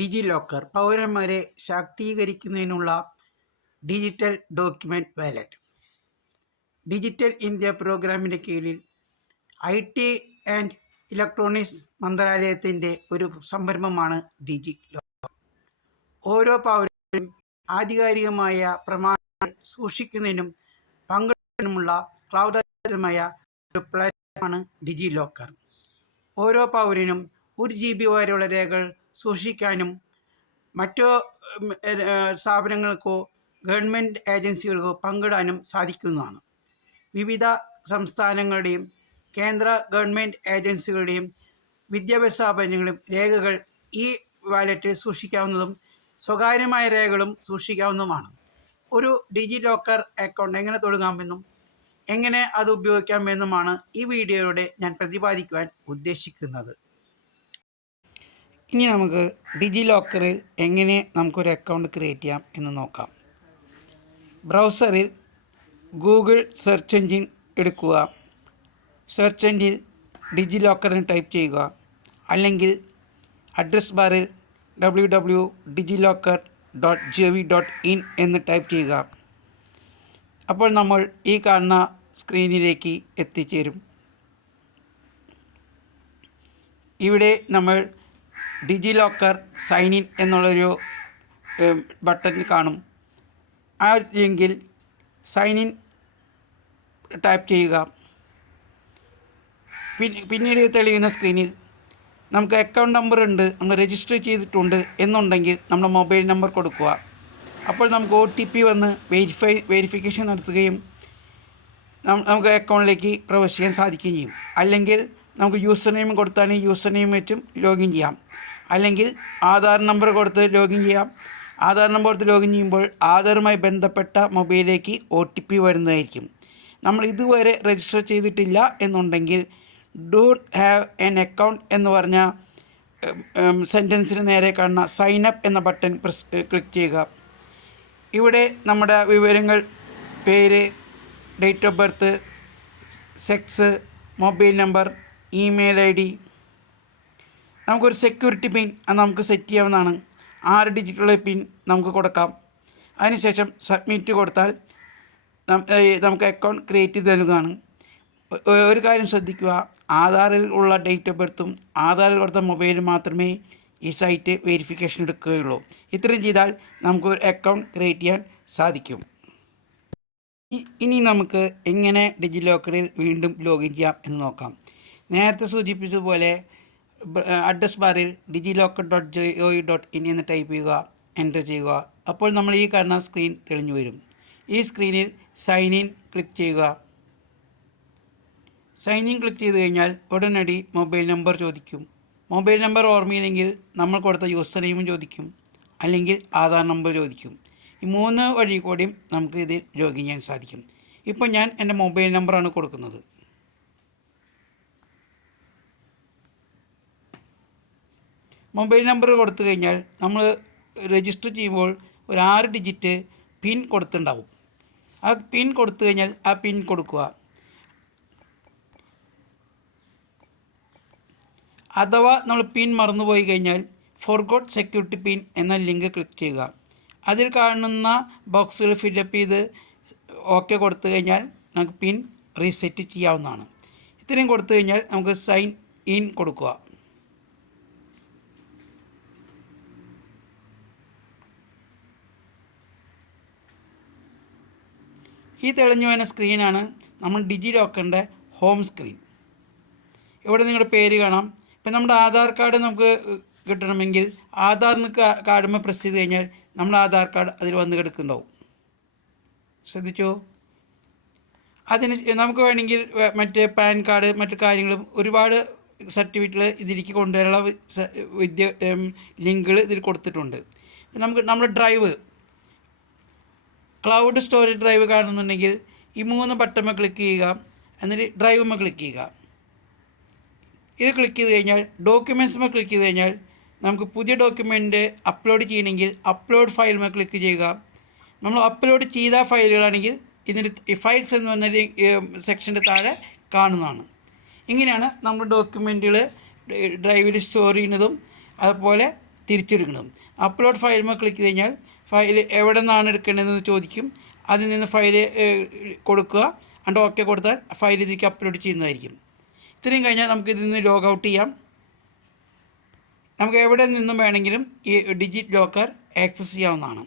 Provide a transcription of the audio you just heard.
ഡിജി locker പൗരന്മാരെ ശാക്തീകരിക്കുന്നതിനുള്ള digital document wallet. Digital India പ്രോഗ്രാമിൻ്റെ കീഴിൽ IT ആൻഡ് ഇലക്ട്രോണിക്സ് മന്ത്രാലയത്തിൻ്റെ ഒരു സംരംഭമാണ് ഡിജി ലോക്കർ. ഓരോ പൗരനും ആധികാരികമായ പ്രമാണങ്ങൾ സൂക്ഷിക്കുന്നതിനും പങ്കിടുന്നതിനുമുള്ള ക്ലൗഡ് ആധാരിതമായ ഒരു പ്ലാറ്റ്ഫോമാണ് ഡിജി ലോക്കർ. ഓരോ പൗരനും 1 GB വരെയുള്ള രേഖകൾ സൂക്ഷിക്കാനും മറ്റു സ്ഥാപനങ്ങൾക്കോ ഗവൺമെൻറ് ഏജൻസികൾക്കോ പങ്കിടാനും സാധിക്കുന്നതാണ്. വിവിധ സംസ്ഥാനങ്ങളുടെയും കേന്ദ്ര ഗവൺമെൻറ് ഏജൻസികളുടെയും വിദ്യാഭ്യാസ സ്ഥാപനങ്ങളും രേഖകൾ ഈ വാലറ്റിൽ സൂക്ഷിക്കാവുന്നതും സ്വകാര്യമായ രേഖകളും സൂക്ഷിക്കാവുന്നതുമാണ്. ഒരു ഡിജി ലോക്കർ അക്കൗണ്ട് എങ്ങനെ തുടങ്ങാമെന്നും എങ്ങനെ അത് ഉപയോഗിക്കാമെന്നുമാണ് ഈ വീഡിയോയിലൂടെ ഞാൻ പ്രതിപാദിക്കുവാൻ ഉദ്ദേശിക്കുന്നത്. ഇനി നമുക്ക് ഡിജി ലോക്കറിൽ എങ്ങനെ നമുക്കൊരു അക്കൗണ്ട് ക്രിയേറ്റ് ചെയ്യാം എന്ന് നോക്കാം. ബ്രൗസറിൽ ഗൂഗിൾ സെർച്ച് എഞ്ചിൻ എടുക്കുക. സെർച്ച് എഞ്ചിൻ ഡിജി ലോക്കറിന് ടൈപ്പ് ചെയ്യുക. അല്ലെങ്കിൽ അഡ്രസ് ബാറിൽ www.digilocker.gov.in എന്ന് ടൈപ്പ് ചെയ്യുക. അപ്പോൾ നമ്മൾ ഈ കാണുന്ന സ്ക്രീനിലേക്ക് എത്തിച്ചേരും. ഇവിടെ നമ്മൾ ഡിജി ലോക്കർ സൈൻ ഇൻ എന്നുള്ളൊരു ബട്ടൺ കാണും. ആ ലിങ്കിൽ സൈൻ ഇൻ ടൈപ്പ് ചെയ്യുക. പിന്നീട് തെളിയുന്ന സ്ക്രീനിൽ നമുക്ക് അക്കൗണ്ട് നമ്പർ ഉണ്ട്, നമ്മൾ രജിസ്റ്റർ ചെയ്തിട്ടുണ്ട് എന്നുണ്ടെങ്കിൽ നമ്മുടെ മൊബൈൽ നമ്പർ കൊടുക്കുക. അപ്പോൾ നമുക്ക് OTP വന്ന് വെരിഫിക്കേഷൻ നടത്തുകയും നമുക്ക് അക്കൗണ്ടിലേക്ക് പ്രവേശിക്കാൻ സാധിക്കുകയും ചെയ്യും. അല്ലെങ്കിൽ നമുക്ക് യൂസർ നെയിം കൊടുത്താണ് യൂസർ നെയിം വെച്ചും ലോഗിൻ ചെയ്യാം. അല്ലെങ്കിൽ ആധാർ നമ്പർ കൊടുത്ത് ലോഗിൻ ചെയ്യാം. ആധാർ നമ്പർ കൊടുത്ത് ലോഗിൻ ചെയ്യുമ്പോൾ ആധാറുമായി ബന്ധപ്പെട്ട മൊബൈലിലേക്ക് OTP വരുന്നതായിരിക്കും. നമ്മൾ ഇതുവരെ രജിസ്റ്റർ ചെയ്തിട്ടില്ല എന്നുണ്ടെങ്കിൽ ഡോണ്ട് ഹാവ് എൻ അക്കൗണ്ട് എന്ന് പറഞ്ഞ സെൻറ്റൻസിന് നേരെ കാണുന്ന സൈൻ അപ്പ് എന്ന ബട്ടൺ ക്ലിക്ക് ചെയ്യുക. ഇവിടെ നമ്മുടെ വിവരങ്ങൾ, പേര്, date of birth, sex, mobile number, email ID, നമുക്കൊരു സെക്യൂരിറ്റി പിൻ അത് നമുക്ക് സെറ്റ് ചെയ്യാവുന്നതാണ്. 6 ഡിജിറ്റുള്ള പിൻ നമുക്ക് കൊടുക്കാം. അതിനുശേഷം സബ്മിറ്റ് കൊടുത്താൽ നമുക്ക് അക്കൗണ്ട് ക്രിയേറ്റ് ചെയ്ത് നൽകുന്നതാണ്. ഒരു കാര്യം ശ്രദ്ധിക്കുക, ആധാറിൽ ഉള്ള ഡേറ്റ് ഓഫ് ബർത്തും ആധാറിൽ കൊടുത്ത മൊബൈലും മാത്രമേ ഈ സൈറ്റ് വെരിഫിക്കേഷൻ എടുക്കുകയുള്ളൂ. ഇത്രയും ചെയ്താൽ നമുക്ക് ഒരു അക്കൗണ്ട് ക്രിയേറ്റ് ചെയ്യാൻ സാധിക്കും. ഇനി നമുക്ക് എങ്ങനെ ഡിജി ലോക്കറിൽ വീണ്ടും ലോഗിൻ ചെയ്യാം എന്ന് നോക്കാം. നേരത്തെ സൂചിപ്പിച്ചതുപോലെ അഡ്രസ് ബാറിൽ digilocker.gov.in എന്ന് ടൈപ്പ് ചെയ്യുക, എൻ്റർ ചെയ്യുക. അപ്പോൾ നമ്മൾ ഈ കാണുന്ന സ്ക്രീൻ തെളിഞ്ഞു വരും. ഈ സ്ക്രീനിൽ സൈൻ ഇൻ ക്ലിക്ക് ചെയ്യുക. സൈൻ ഇൻ ക്ലിക്ക് ചെയ്ത് കഴിഞ്ഞാൽ ഉടനടി മൊബൈൽ നമ്പർ ചോദിക്കും. മൊബൈൽ നമ്പർ ഓർമ്മയില്ലെങ്കിൽ നമ്മൾ കൊടുത്ത യൂസർ നെയിമും ചോദിക്കും, അല്ലെങ്കിൽ ആധാർ നമ്പർ ചോദിക്കും. ഈ 3 വഴി കൂടിയും നമുക്ക് ഇതിൽ ലോഗിൻ ചെയ്യാൻ സാധിക്കും. ഇപ്പോൾ ഞാൻ എൻ്റെ മൊബൈൽ നമ്പറാണ് കൊടുക്കുന്നത്. മൊബൈൽ നമ്പർ കൊടുത്തു കഴിഞ്ഞാൽ നമ്മൾ രജിസ്റ്റർ ചെയ്യുമ്പോൾ ഒരു 6 ഡിജിറ്റ് പിൻ കൊടുത്തിട്ടുണ്ടാവും. ആ പിൻ കൊടുത്തു കഴിഞ്ഞാൽ ആ പിൻ കൊടുക്കുക. അഥവാ നമ്മൾ പിൻ മറന്നുപോയി കഴിഞ്ഞാൽ ഫോർഗോട്ട് സെക്യൂരിറ്റി പിൻ എന്ന ലിങ്ക് ക്ലിക്ക് ചെയ്യുക. അതിൽ കാണുന്ന ബോക്സുകൾ ഫില്ലപ്പ് ചെയ്ത് ഓക്കെ കൊടുത്തു കഴിഞ്ഞാൽ നമുക്ക് പിൻ റീസെറ്റ് ചെയ്യാവുന്നതാണ്. ഇത്രയും കൊടുത്തു കഴിഞ്ഞാൽ നമുക്ക് സൈൻ ഇൻ കൊടുക്കുക. ഈ തെളിഞ്ഞു വരുന്ന സ്ക്രീനാണ് നമ്മൾ ഡിജി ലോക്കറിൻ്റെ ഹോം സ്ക്രീൻ. ഇവിടെ നിങ്ങളുടെ പേര് കാണാം. ഇപ്പം നമ്മുടെ ആധാർ കാർഡ് നമുക്ക് കിട്ടണമെങ്കിൽ ആധാറിന് കാർഡുമ്പോൾ പ്രസ് ചെയ്ത് കഴിഞ്ഞാൽ നമ്മുടെ ആധാർ കാർഡ് അതിൽ വന്ന് കിടക്കുന്നുണ്ടാവും. ശ്രദ്ധിച്ചോ? അതിന് നമുക്ക് വേണമെങ്കിൽ മറ്റേ പാൻ കാർഡ്, മറ്റു കാര്യങ്ങളും ഒരുപാട് സർട്ടിഫിക്കറ്റുകൾ ഇതിലേക്ക് കൊണ്ടുവരാനുള്ള ലിങ്കുകൾ ഇതിൽ കൊടുത്തിട്ടുണ്ട്. നമുക്ക് നമ്മുടെ ഡ്രൈവ്, ക്ലൗഡ് സ്റ്റോറേജ് ഡ്രൈവ് കാണുന്നുണ്ടെങ്കിൽ ഈ 3 ബട്ടൺ ക്ലിക്ക് ചെയ്യുക. എന്നിട്ട് ഡ്രൈവുമ്മ ക്ലിക്ക് ചെയ്യുക. ഇത് ക്ലിക്ക് ചെയ്ത് കഴിഞ്ഞാൽ ഡോക്യുമെൻറ്റ്സുമ്മ ക്ലിക്ക് ചെയ്ത് കഴിഞ്ഞാൽ നമുക്ക് പുതിയ ഡോക്യുമെൻ്റ് അപ്ലോഡ് ചെയ്യണമെങ്കിൽ അപ്ലോഡ് ഫയലുമ്മ ക്ലിക്ക് ചെയ്യുക. നമ്മൾ അപ്ലോഡ് ചെയ്ത ഫയലുകളാണെങ്കിൽ ഇതിൻ്റെ ഫയൽസ് എന്ന് പറഞ്ഞ സെക്ഷൻ്റെ താഴെ കാണുന്നതാണ്. ഇങ്ങനെയാണ് നമ്മൾ ഡോക്യുമെൻറ്റുകൾ ഡ്രൈവിൽ സ്റ്റോർ ചെയ്യുന്നതും അതുപോലെ തിരിച്ചെടുക്കുന്നത്. അപ്ലോഡ് ഫയൽമേൽ ക്ലിക്ക് ചെയ്ത് കഴിഞ്ഞാൽ ഫയൽ എവിടെ നിന്നാണ് എടുക്കേണ്ടതെന്ന് ചോദിക്കും. അതിൽ നിന്ന് ഫയൽ കൊടുക്കുക, അണ്ട് ഓക്കെ കൊടുത്താൽ ഫയൽ ഇതിലേക്ക് അപ്ലോഡ് ചെയ്യുന്നതായിരിക്കും. ഇത്രയും കഴിഞ്ഞാൽ നമുക്ക് ഇതിൽ നിന്ന് ലോഗ് ഔട്ട് ചെയ്യാം. നമുക്ക് എവിടെ നിന്നും വേണമെങ്കിലും ഈ ഡിജിറ്റ് ലോക്കർ ആക്സസ് ചെയ്യാവുന്നതാണ്.